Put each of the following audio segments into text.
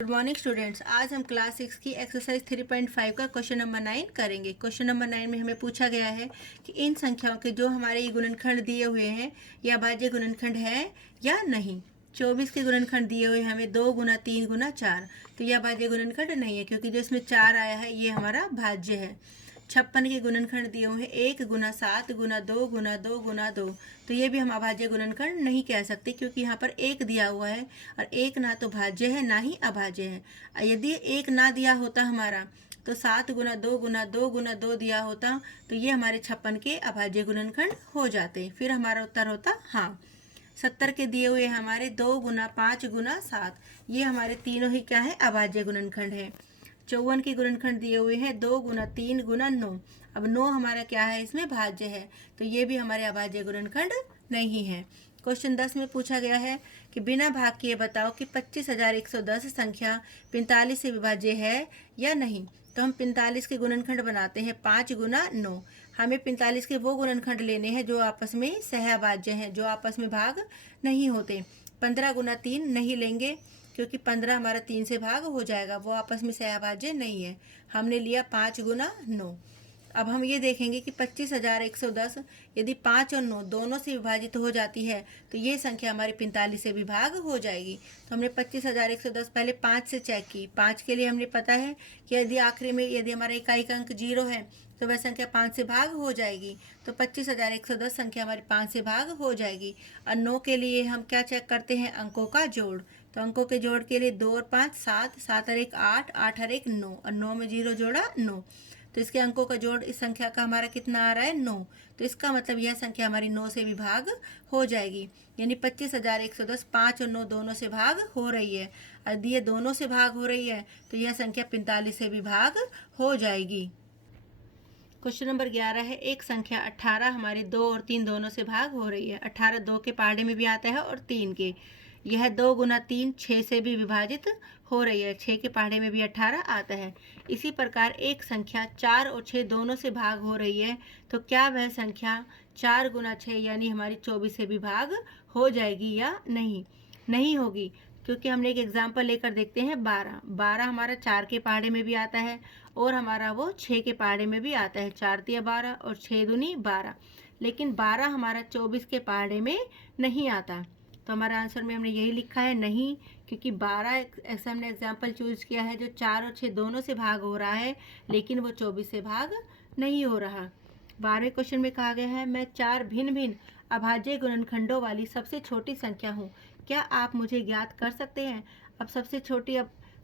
Good morning students. आज हम class 6 की एक्सरसाइज 3.5 का क्वेश्चन नंबर 9 करेंगे। क्वेश्चन नंबर 9 में हमें पूछा गया है कि इन संख्याओं के जो हमारे ये गुणनखंड दिए हुए हैं या अभाज्य गुणनखंड है या नहीं। 24 के गुणनखंड दिए हुए हमें 2 गुना 3 गुना 4, तो यह अभाज्य गुणनखंड नहीं है क्योंकि जो इसमें 4 आया है ये हमारा भाज्य है। 56 के गुणनखंड दिए हुए हैं 1 गुना 7 गुना 2 गुना 2 गुना 2, तो ये भी हम अभाज्य गुणनखंड नहीं कह सकते क्योंकि यहाँ पर 1 दिया हुआ है और 1 ना तो भाज्य है ना ही अभाज्य है। यदि 1 ना दिया होता हमारा तो 7 गुना 2 गुना 2 गुना 2 दिया होता तो ये हमारे 56 के अभाज्य गुणनखंड हो जाते। फिर हमारा उत्तर होता हाँ। 70 के दिए हुए हमारे 2 गुना 5 गुना 7, ये हमारे तीनों ही क्या है अभाज्य गुणनखंड है। 54 के गुणनखंड दिए हुए हैं 2 गुना 3 गुना 9, अब 9 हमारा क्या है इसमें भाज्य है, तो ये भी हमारे अभाज्य गुणनखंड नहीं है। क्वेश्चन 10 में पूछा गया है कि बिना भाग किए बताओ कि 25,110 संख्या 45 से विभाज्य है या नहीं। तो हम 45 के गुणनखंड बनाते हैं 5 गुना 9। हमें 45 के वो गुणनखंड लेने हैं जो आपस में सहअभाज्य हैं, जो आपस में भाग नहीं होते। 15 गुना 3 नहीं लेंगे क्योंकि 15 हमारा 3 से भाग हो जाएगा, वो आपस में सहअभाज्य नहीं है। हमने लिया 5 गुना 9। अब हम ये देखेंगे कि 25,110 यदि 5 और 9 दोनों से विभाजित हो जाती है तो ये संख्या हमारी 45 से भी भाग हो जाएगी। तो हमने 25,110 पहले 5 से चेक की। 5 के लिए हमने पता है कि यदि आखिरी में यदि हमारा इकाई का अंक 0 है तो वह संख्या 5 से भाग हो जाएगी, तो 25,110 संख्या हमारी 5 से भाग हो जाएगी। और 9 के लिए हम क्या चेक करते हैं, अंकों का जोड़। तो अंकों के जोड़ के लिए 2 और 5 7, 7 और 1 8, 8 और 1 9 और 9 में 0 जोड़ा 9, तो इसके अंकों का जोड़ इस संख्या का हमारा कितना आ रहा है 9। तो इसका मतलब यह संख्या हमारी 9 से भी भाग हो जाएगी, यानी 25,110 5 और 9 दोनों से भाग हो रही है। यदि ये दोनों से भाग हो रही है तो यह संख्या 45 से भी भाग हो जाएगी। क्वेश्चन नंबर 11 है एक संख्या 18 हमारी 2 और 3 दोनों से भाग हो रही है। 18 2 के पहाड़े में भी आता है और 3 के। यह 2 गुना 3 6 से भी विभाजित हो रही है, 6 के पहाड़े में भी 18 आता है। इसी प्रकार एक संख्या 4 और 6 दोनों से भाग हो रही है, तो क्या वह संख्या 4 गुना 6 यानी हमारी 24 से भी भाग हो जाएगी या नहीं। नहीं होगी, क्योंकि हमने एक एग्जाम्पल लेकर देखते हैं। 12 12 हमारा 4 के पहाड़े में भी आता है और हमारा वो 6 के पहाड़े में भी आता है। 4 तिया 12 और 6 दूनी 12, लेकिन 12 हमारा 24 के पहाड़े में नहीं आता। तो हमारे आंसर में हमने यही लिखा है नहीं, क्योंकि 12 ऐसा हमने एग्जाम्पल चूज किया है जो 4 और 6 दोनों से भाग हो रहा है, लेकिन वो 24 से भाग नहीं हो रहा। 12वें क्वेश्चन में कहा गया है मैं 4 भिन्न भिन्न अभाज्य गुणनखंडों वाली सबसे छोटी संख्या हूँ, क्या आप मुझे ज्ञात कर सकते हैं। अब सबसे छोटी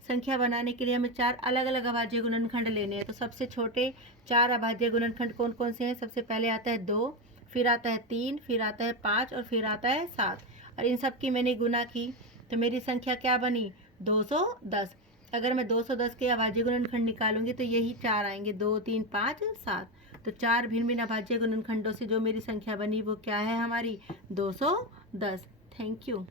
संख्या बनाने के लिए हमें 4 अलग अलग अभाज्य गुणनखंड लेने हैं। तो सबसे छोटे 4 अभाज्य गुणनखंड कौन कौन से हैं। सबसे पहले आता है 2, फिर आता है 3, फिर आता है 5 और फिर आता है 7, और इन सब की मैंने गुना की तो मेरी संख्या क्या बनी 210। अगर मैं 210 के अभाज्य गुणनखंड निकालूंगी तो यही 4 आएंगे, 2 3 5 7। तो 4 भिन्न भिन्न अभाज्य गुणनखंडों से जो मेरी संख्या बनी वो क्या है हमारी 210। Thank you.